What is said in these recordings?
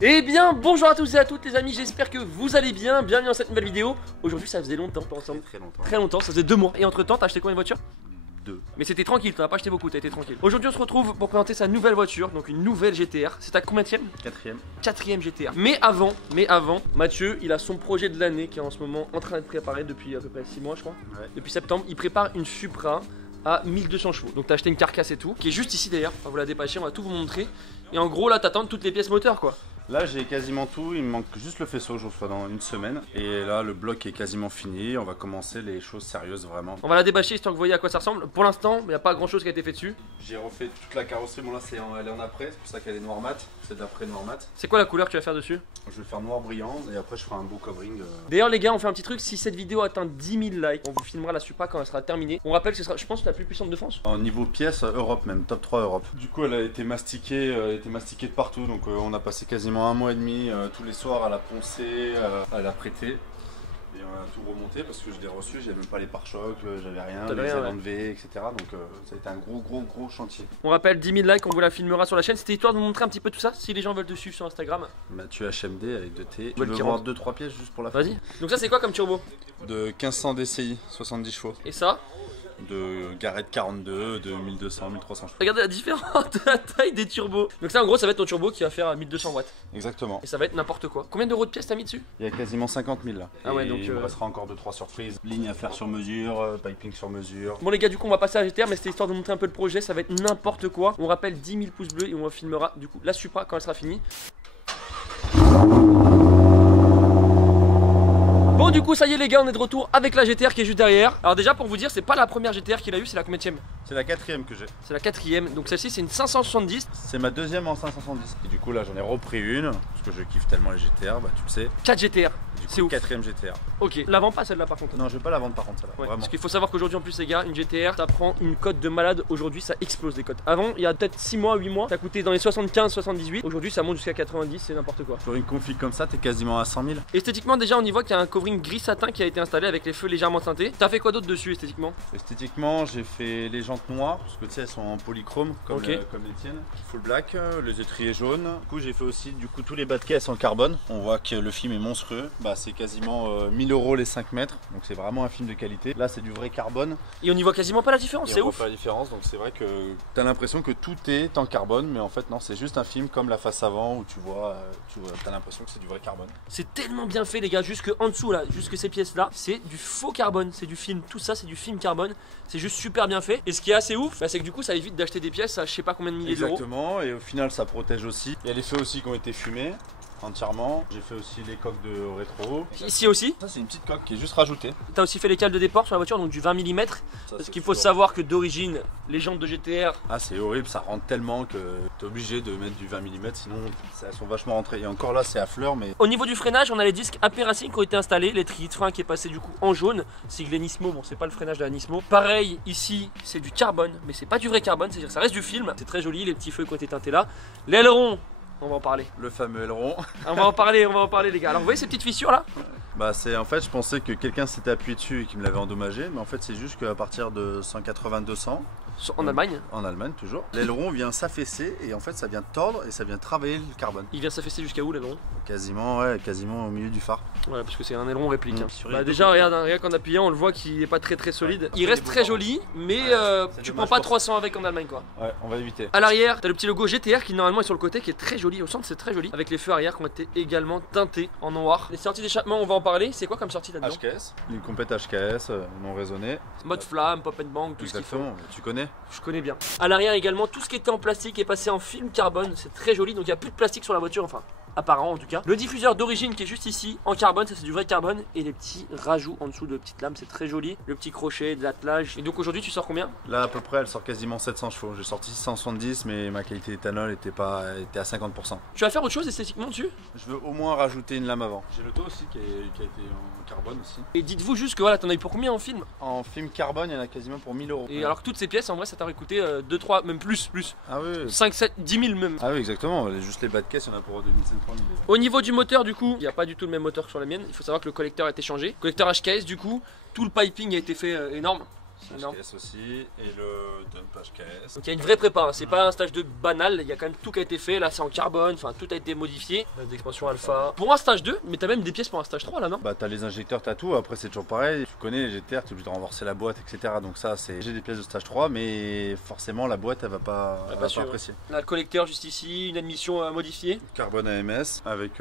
Eh bien bonjour à tous et à toutes les amis, j'espère que vous allez bien, bienvenue dans cette nouvelle vidéo. Aujourd'hui ça faisait longtemps, pas ensemble. Très longtemps, ça faisait 2 mois. Et entre temps t'as acheté combien de voitures? 2. Mais c'était tranquille, t'en as pas acheté beaucoup, t'as été tranquille. Aujourd'hui on se retrouve pour présenter sa nouvelle voiture, donc une nouvelle GTR. C'est ta combienième? 4ème. 4ème GTR. Mais avant, Mathieu, il a son projet de l'année qui est en ce moment en train d'être préparé depuis à peu près 6 mois je crois. Ouais. Depuis septembre, il prépare une Supra à 1200 chevaux. Donc t'as acheté une carcasse et tout, qui est juste ici d'ailleurs, on va vous la dépêcher, on va tout vous montrer. Et en gros là t'attends toutes les pièces moteurs quoi. Là j'ai quasiment tout, il me manque juste le faisceau, je reçois dans une semaine. Et là le bloc est quasiment fini, on va commencer les choses sérieuses vraiment. On va la débâcher histoire que vous voyez à quoi ça ressemble. Pour l'instant, il n'y a pas grand chose qui a été fait dessus. J'ai refait toute la carrosserie, bon là elle est en après, c'est pour ça qu'elle est noir mat, c'est d'après noir mat. C'est quoi la couleur que tu vas faire dessus? Je vais faire noir brillant et après je ferai un beau covering. D'ailleurs les gars, on fait un petit truc, si cette vidéo atteint 10 000 likes, on vous filmera la Supra quand elle sera terminée. On rappelle que ce sera, je pense, la plus puissante de France. En niveau pièces, Europe même, top 3 Europe. Du coup elle a été mastiquée, de partout, donc on a passé quasiment 1 mois et demi tous les soirs à la poncer, à la prêter. Et on a tout remonté parce que je l'ai reçu, j'avais même pas les pare-chocs, j'avais rien, les ailes enlevées, etc. Donc ça a été un gros chantier. On rappelle 10 000 likes, on vous la filmera sur la chaîne. C'était histoire de vous montrer un petit peu tout ça, si les gens veulent te suivre sur Instagram. Mathieu HMD avec 2T. Tu veux voir 2-3 pièces juste pour la fin. Vas-y. Donc ça c'est quoi comme turbo? De 1500 DCI, 70 chevaux. Et ça? De Garrett 42, de 1200, 1300 chevaux. Regardez la différence de la taille des turbos. Donc ça en gros ça va être ton turbo qui va faire 1200 watts. Exactement. Et ça va être n'importe quoi. Combien d'euros de pièces t'as mis dessus? Il y a quasiment 50 000 là. Ah ouais, et donc il me restera encore 2-3 surprises. Ligne à faire sur mesure, piping sur mesure. Bon les gars, du coup on va passer à la GTR, mais c'était histoire de montrer un peu le projet, ça va être n'importe quoi. On rappelle 10 000 pouces bleus et on filmera du coup la Supra quand elle sera finie. Bon du coup ça y est les gars, on est de retour avec la GTR qui est juste derrière. Alors déjà pour vous dire, c'est pas la première GTR qu'il a eu, c'est la combienième? C'est la 4ème que j'ai. C'est la 4ème, donc celle-ci c'est une 570. C'est ma 2ème en 570. Et du coup là j'en ai repris une, parce que je kiffe tellement les GTR, bah tu le sais. 4 GTR, Du c'est coup ouf. 4ème GTR. Ok, la vend pas celle-là par contre. Non je vais pas la vendre par contre celle-là, Ouais, vraiment. parce qu'il faut savoir qu'aujourd'hui en plus les gars, une GTR ça prend une cote de malade. Aujourd'hui ça explose les cotes. Avant il y a peut-être 6 mois, 8 mois, ça coûtait dans les 75-78. Aujourd'hui ça monte jusqu'à 90, c'est n'importe quoi. Pour une config comme ça t'es quasiment à 100 000. Esthétiquement déjà on y voit qu'il y a un covering gris satin qui a été installé avec les feux légèrement teintés. T'as fait quoi d'autre dessus esthétiquement? Esthétiquement j'ai fait les jantes noires, parce que tu sais elles sont en polychrome comme, Ok. comme les tiennes. Full black, les étriers jaunes. Du coup j'ai fait aussi tous les bas de caisse en carbone. On voit que le film est monstrueux, bah, c'est quasiment 1000 € les 5 mètres, donc c'est vraiment un film de qualité. Là c'est du vrai carbone. Et on y voit quasiment pas la différence, c'est Et on voit ouf. pas la différence, donc c'est vrai que t'as l'impression que tout est en carbone, mais en fait non, c'est juste un film comme la face avant où tu vois t'as l'impression que c'est du vrai carbone. C'est tellement bien fait les gars, jusque en dessous là, jusque ces pièces là, c'est du faux carbone, c'est du film, tout ça c'est du film carbone, c'est juste super bien fait. Et ce qui est assez ouf, bah, c'est que du coup ça évite d'acheter des pièces à je sais pas combien de milliers d'euros. Exactement, et au final ça protège aussi. Il y a les feux aussi qui ont été fumés entièrement. J'ai fait aussi les coques de rétro. Ici aussi, Ça c'est une petite coque qui est juste rajoutée. t'as aussi fait les cales de déport sur la voiture, donc du 20 mm. Parce qu'il faut savoir que d'origine, les jantes de GTR, Ah c'est horrible, ça rentre tellement que t'es obligé de mettre du 20 mm, sinon elles sont vachement rentrées. Et encore là c'est à fleur, mais au niveau du freinage, on a les disques AP Racing qui ont été installés, l'étrier de frein qui est passé du coup en jaune, siglé Nismo, bon c'est pas le freinage de la Nismo. Pareil ici, c'est du carbone, mais c'est pas du vrai carbone, c'est-à-dire ça reste du film. C'est très joli, les petits feux qui ont été teintés là. L'aileron, on va en parler. le fameux aileron. On va en parler les gars. Alors vous voyez ces petites fissures là? Bah c'est en fait je pensais que quelqu'un s'était appuyé dessus et qu'il me l'avait endommagé, mais en fait c'est juste qu'à partir de 180-200 En Allemagne, en Allemagne toujours, l'aileron vient s'affaisser et en fait ça vient tordre et ça vient travailler le carbone. il vient s'affaisser jusqu'à où l'aileron? Quasiment au milieu du phare. Ouais, parce que c'est un aileron réplique. Hein. Sur Bah les déjà deux regarde qu'en appuyant on le voit qu'il est pas très solide. Il fait reste des très beaux joli, mais c'est tu dommage prends pas pour 300 avec en Allemagne quoi. Ouais, on va éviter. À l'arrière, t'as le petit logo GTR qui normalement est sur le côté, qui est très joli. Au centre, c'est très joli. Avec les feux arrière qui ont été également teintés en noir. Les sorties d'échappement, on va en parler. C'est quoi comme sortie là-dedans? HKS, une complète HKS non raisonnée. Mode flamme, pop and bang, tout ce qu'il faut. Exactement, tu connais. Je connais bien. À l'arrière également, tout ce qui était en plastique est passé en film carbone. C'est très joli. Donc il n'y a plus de plastique sur la voiture, enfin. Apparent en tout cas. Le diffuseur d'origine qui est juste ici en carbone, ça c'est du vrai carbone. Et les petits rajouts en dessous de petites lames, c'est très joli. Le petit crochet, de l'attelage. Et donc aujourd'hui tu sors combien? Là à peu près elle sort quasiment 700 chevaux. J'ai sorti 670 mais ma qualité d'éthanol était à 50%. Tu vas faire autre chose esthétiquement dessus? Je veux au moins rajouter une lame avant. J'ai le dos aussi qui a été en carbone aussi. Et dites-vous juste que voilà, t'en as eu pour combien en film? En film carbone il y en a quasiment pour 1000 €. Et alors que toutes ces pièces en vrai ça t'aurait coûté 2, 3, même plus. Ah oui. 5, 7, 10 000 même. Ah oui exactement, juste les bas de caisse il y en a pour 2500 3000. Au niveau du moteur du coup, il n'y a pas du tout le même moteur que sur la mienne. Il faut savoir que le collecteur a été changé. Collecteur HKS du coup, tout le piping a été fait énorme. HKS aussi, et le dump HKS. Donc il y a une vraie prépa, hein. C'est pas un stage de banal, il y a quand même tout qui a été fait, là c'est en carbone, enfin tout a été modifié, d'expansion alpha. Pour un stage 2, mais t'as même des pièces pour un stage 3 là, non? Bah t'as les injecteurs, t'as tout, après c'est toujours pareil, tu connais les GTR, t'es obligé de renforcer la boîte, etc. Donc ça c'est, j'ai des pièces de stage 3, mais forcément la boîte elle va pas, apprécier. Là le collecteur juste ici, une admission modifiée. Carbone AMS, avec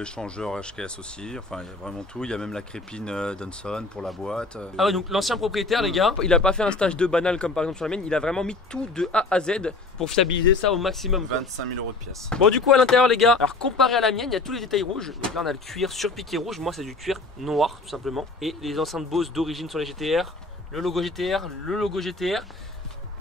échangeur HKS aussi, enfin il y a vraiment tout, il y a même la crépine Dunson pour la boîte. Ah ouais, donc l'ancien propriétaire les gars, il a pas fait un stage 2 banal comme par exemple sur la mienne, il a vraiment mis tout de A à Z pour fiabiliser ça au maximum. 25 000 € de pièces. Bon du coup à l'intérieur les gars, alors comparé à la mienne, il y a tous les détails rouges. Donc là on a le cuir surpiqué rouge, moi c'est du cuir noir tout simplement. Et les enceintes Bose d'origine sur les GTR, le logo GTR.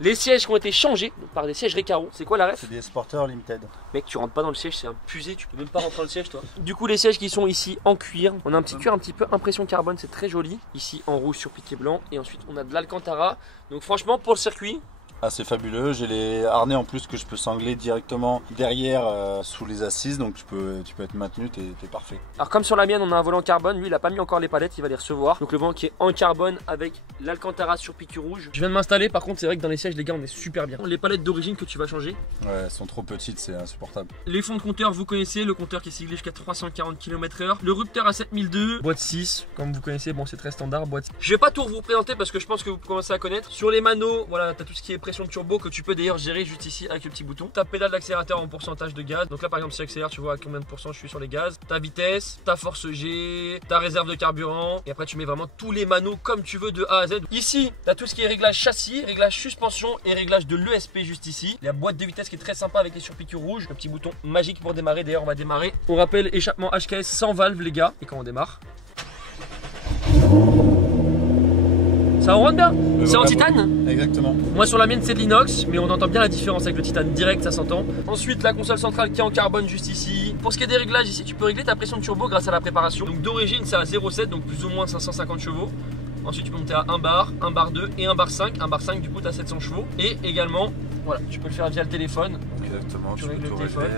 Les sièges qui ont été changés par des sièges Recaro. C'est quoi la ref? C'est des Sporter Limited. Mec, tu rentres pas dans le siège, c'est un pusé, tu peux même pas rentrer dans le siège toi. Du coup les sièges qui sont ici en cuir, on a un petit cuir un petit peu impression carbone, c'est très joli. Ici en rouge sur piqué blanc et ensuite on a de l'Alcantara. Donc franchement pour le circuit, ah, c'est fabuleux, j'ai les harnais en plus que je peux sangler directement derrière sous les assises, donc tu peux être maintenu, t'es parfait. Alors comme sur la mienne on a un volant carbone, lui il a pas mis encore les palettes, il va les recevoir. Donc le volant qui est en carbone avec l'Alcantara sur pique rouge. Je viens de m'installer, par contre c'est vrai que dans les sièges les gars on est super bien. Les palettes d'origine que tu vas changer. Ouais, elles sont trop petites, c'est insupportable. Les fonds de compteur vous connaissez, le compteur qui est siglé jusqu'à 340 km/h. Le rupteur à 7002, boîte 6, comme vous connaissez, bon c'est très standard, boîte 6. Je vais pas tout vous présenter parce que je pense que vous commencez à connaître. Sur les manos, voilà, t'as tout ce qui est pression de turbo que tu peux d'ailleurs gérer juste ici avec le petit bouton. Ta pédale d'accélérateur en pourcentage de gaz. Donc là par exemple si j'accélère tu vois à combien de pourcents je suis sur les gaz. Ta vitesse, ta force G, ta réserve de carburant. Et après tu mets vraiment tous les manos comme tu veux de A à Z. Ici tu as tout ce qui est réglage châssis, réglage suspension et réglage de l'ESP juste ici. La boîte de vitesse qui est très sympa avec les surpiqûres rouges. Le petit bouton magique pour démarrer. D'ailleurs on va démarrer. On rappelle échappement HKS sans valve les gars. Et quand on démarre, ça rentre bien. C'est en titane? Exactement. Moi sur la mienne c'est de l'inox, mais on entend bien la différence avec le titane direct, ça s'entend. Ensuite la console centrale qui est en carbone juste ici. Pour ce qui est des réglages ici, tu peux régler ta pression de turbo grâce à la préparation. Donc d'origine c'est à 0,7, donc plus ou moins 550 chevaux. Ensuite tu peux monter à 1 bar, 1 bar 2 et 1 bar 5. 1 bar 5 du coup tu as 700 chevaux. Et également, voilà, tu peux le faire via le téléphone. Exactement, tu règles le téléphone.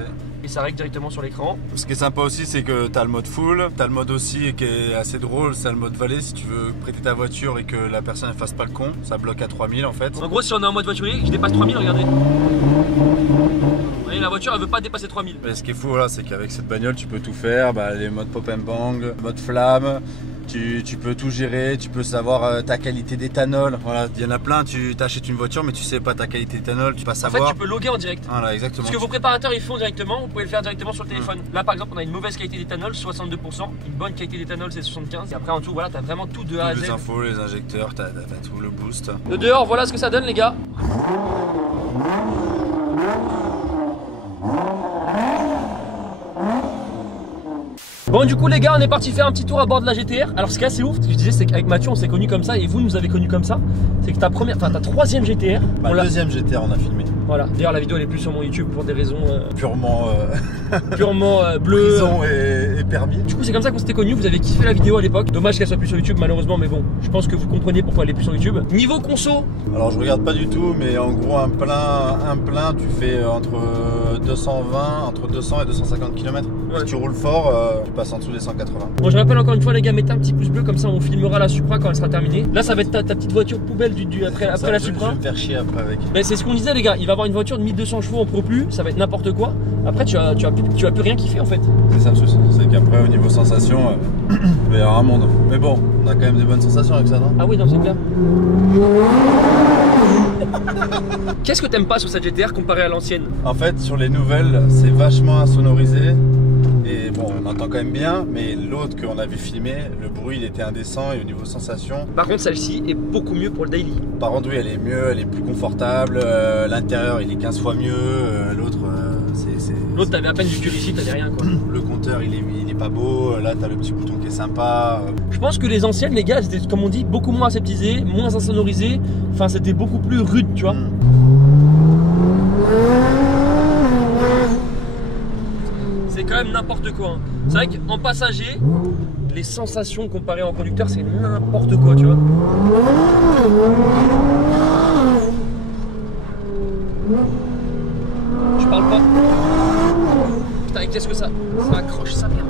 Et ça règle directement sur l'écran. Ce qui est sympa aussi c'est que tu as le mode full, tu as le mode aussi qui est assez drôle, c'est le mode valet si tu veux prêter ta voiture et que la personne ne fasse pas le con, ça bloque à 3000 en fait. En gros si on est en mode voiturier, je dépasse 3000, regardez. Vous voyez la voiture elle veut pas dépasser 3000. Et ce qui est fou là c'est qu'avec cette bagnole tu peux tout faire, les modes pop and bang, mode flamme. Tu peux tout gérer, tu peux savoir ta qualité d'éthanol. Voilà, il y en a plein, tu t'achètes une voiture mais tu sais pas ta qualité d'éthanol, tu peux pas savoir. En fait tu peux loguer en direct. Voilà, exactement. Ce que vos préparateurs ils font directement, vous pouvez le faire directement sur le téléphone. Là par exemple on a une mauvaise qualité d'éthanol, 62%, une bonne qualité d'éthanol c'est 75%. Et après en tout voilà t'as vraiment tout de A à Z. Les infos, les injecteurs, t'as tout le boost. De dehors voilà ce que ça donne les gars. Bon du coup les gars on est parti faire un petit tour à bord de la GTR. Alors ce qui est assez ouf, ce que je disais c'est qu'avec Mathieu on s'est connus comme ça et vous nous avez connus comme ça. C'est que ta troisième GTR. La deuxième GTR on a filmé. Voilà, d'ailleurs la vidéo elle est plus sur mon YouTube pour des raisons purement bleues. Prison et permis. Du coup c'est comme ça qu'on s'était connus, vous avez kiffé la vidéo à l'époque. Dommage qu'elle soit plus sur YouTube malheureusement mais bon, je pense que vous comprenez pourquoi elle est plus sur YouTube. Niveau conso. Alors je regarde pas du tout mais en gros un plein tu fais entre 200 et 250 km. Ouais. Si tu roules fort, tu passes en dessous des 180. Bon je rappelle encore une fois les gars, mettez un petit pouce bleu comme ça on filmera la Supra quand elle sera terminée. Là ça va être ta petite voiture poubelle après la Supra. Je vais me faire chier après avec. Mais c'est ce qu'on disait les gars, il va avoir une voiture de 1200 chevaux en Pro Plus, ça va être n'importe quoi. Après tu vas plus rien kiffer en fait. C'est ça le souci, c'est qu'après au niveau sensation, il va y avoir un monde. Mais bon, on a quand même des bonnes sensations avec ça non? Ah oui non c'est clair. Qu'est-ce que t'aimes pas sur cette GTR comparé à l'ancienne? En fait sur les nouvelles c'est vachement insonorisé. Et bon, on entend quand même bien, mais l'autre qu'on avait filmé, le bruit il était indécent et au niveau sensation. Par contre, celle-ci est beaucoup mieux pour le daily. Par contre, oui, elle est mieux, elle est plus confortable. L'intérieur il est 15 fois mieux. L'autre, L'autre, t'avais à peine du cuir ici, t'avais rien quoi. Le compteur il est pas beau. Là, t'as le petit bouton qui est sympa. Je pense que les anciennes, les gars, c'était comme on dit, beaucoup moins aseptisées, moins insonorisées. Enfin, c'était beaucoup plus rude, tu vois. C'est quand même n'importe quoi. Hein. C'est vrai qu'en passager, les sensations comparées en conducteur, c'est n'importe quoi, tu vois. Je parle pas. Putain, qu'est-ce que ça accroche sa merde.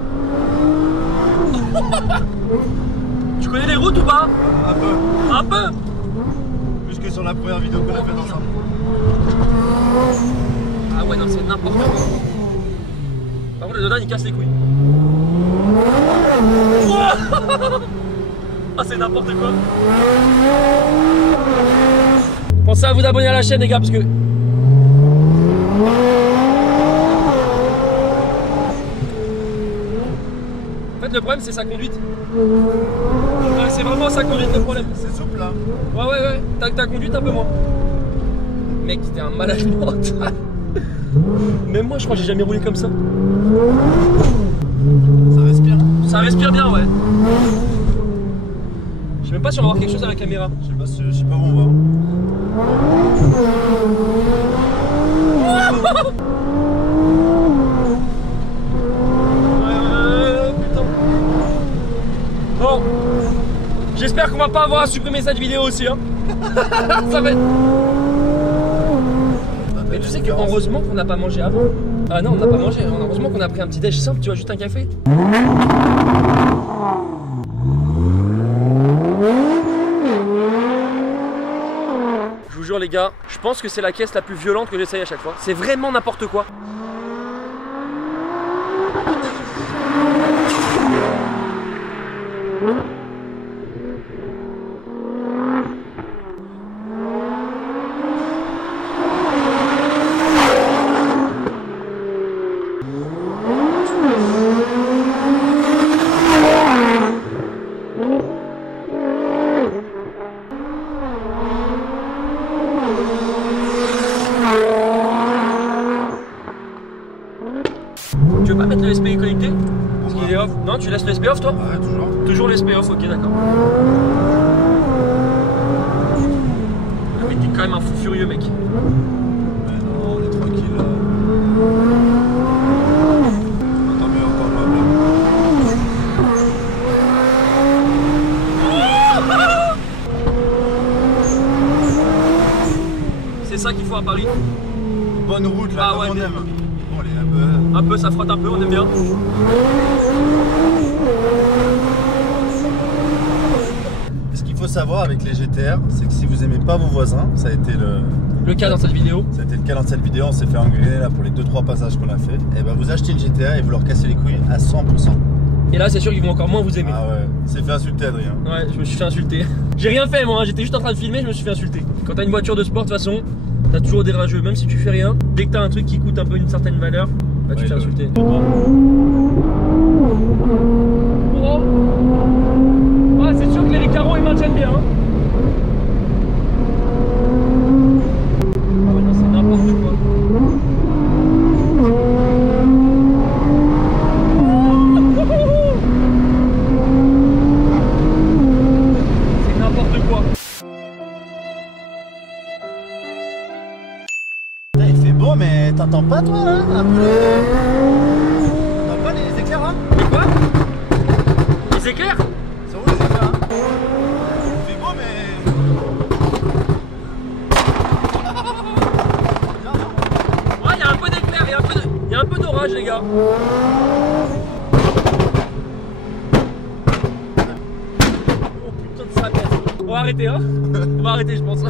Tu connais les routes ou pas? Un peu. Un peu. plus que sur la première vidéo qu'on a fait ensemble. Ah ouais, non, c'est n'importe quoi. Par contre, le Dodan il casse les couilles. Ah, c'est n'importe quoi. Pensez à vous abonner à la chaîne, les gars, parce que. En fait, le problème, c'est sa conduite. Ouais, c'est vraiment sa conduite le problème. C'est souple là. Ouais. Ta conduite un peu moins. Mec, t'es un malade mental. Même moi, je crois que j'ai jamais roulé comme ça. Ça respire. Ça respire bien, ouais. Je sais même pas si on va voir quelque chose à la caméra. Je sais pas où on va. Putain. Bon. J'espère qu'on va pas avoir à supprimer cette vidéo aussi, hein. Ça va être... Mais tu sais que heureusement qu'on n'a pas mangé avant. Ah non, on n'a pas mangé. Heureusement qu'on a pris un petit déj simple, tu vois, juste un café. Je vous jure les gars, je pense que c'est la caisse la plus violente que j'essaye à chaque fois. C'est vraiment n'importe quoi. Tu veux pas mettre le SP connecté? Parce qu'il est off. Non, tu laisses le SP off toi? Ouais, toujours. Toujours le SP off, ok d'accord. Ah mais t'es quand même un fou furieux mec. Mais non, on est tranquille là. Tant mieux, encore C'est ça qu'il faut à Paris. Bonne route là, Ah ouais, comme on bien. aime. Bon, allez, un peu. Un peu, ça frotte un peu, on aime bien. Ce qu'il faut savoir avec les GTR, c'est que si vous aimez pas vos voisins, ça a été Le cas dans cette vidéo. Ça a été le cas dans cette vidéo, on s'est fait engueuler là pour les 2-3 passages qu'on a fait. Et ben vous achetez une GTR et vous leur cassez les couilles à 100%. Et là c'est sûr qu'ils vont encore moins vous aimer. Ah ouais, c'est fait insulter Adrien. Ouais, je me suis fait insulter. J'ai rien fait moi, hein. J'étais juste en train de filmer, je me suis fait insulter. Quand t'as une voiture de sport, de toute façon, t'as toujours des rageux, même si tu fais rien. Dès que t'as un truc qui coûte un peu une certaine valeur, bah tu te fais insulter. Oh. Ouais, c'est sûr que les carreaux ils maintiennent bien. Hein. Ah ouais, non, c'est n'importe quoi. C'est n'importe quoi. Putain, il fait beau, mais t'entends pas toi là un peu les... T'entends pas les éclairs là? Mais quoi? Les éclairs? C'est où les éclairs hein? Il fait beau, mais... Ouais, il y a un peu d'éclairs, il y a un peu d'orage les gars. Oh putain de sa merde. On va arrêter hein. On va arrêter je pense.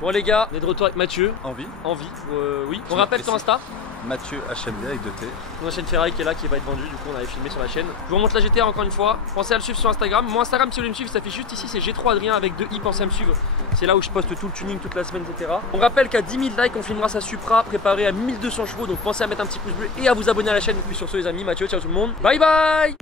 Bon les gars, on est de retour avec Mathieu. Envie? Oui. On rappelle ton Insta. Mathieu HMD avec 2T. La chaîne Ferrari qui est là, qui va être vendue, du coup on avait filmé sur la chaîne. Je vous remonte la GTR encore une fois, pensez à le suivre sur Instagram. Mon Instagram si vous voulez me suivre, ça s'affiche juste ici, c'est G3 Adrien avec 2 i, pensez à me suivre. C'est là où je poste tout le tuning toute la semaine, etc. On rappelle qu'à 10 000 likes on filmera sa Supra préparée à 1200 chevaux, donc pensez à mettre un petit pouce bleu et à vous abonner à la chaîne. Et puis sur ce les amis, Mathieu, ciao tout le monde, bye bye.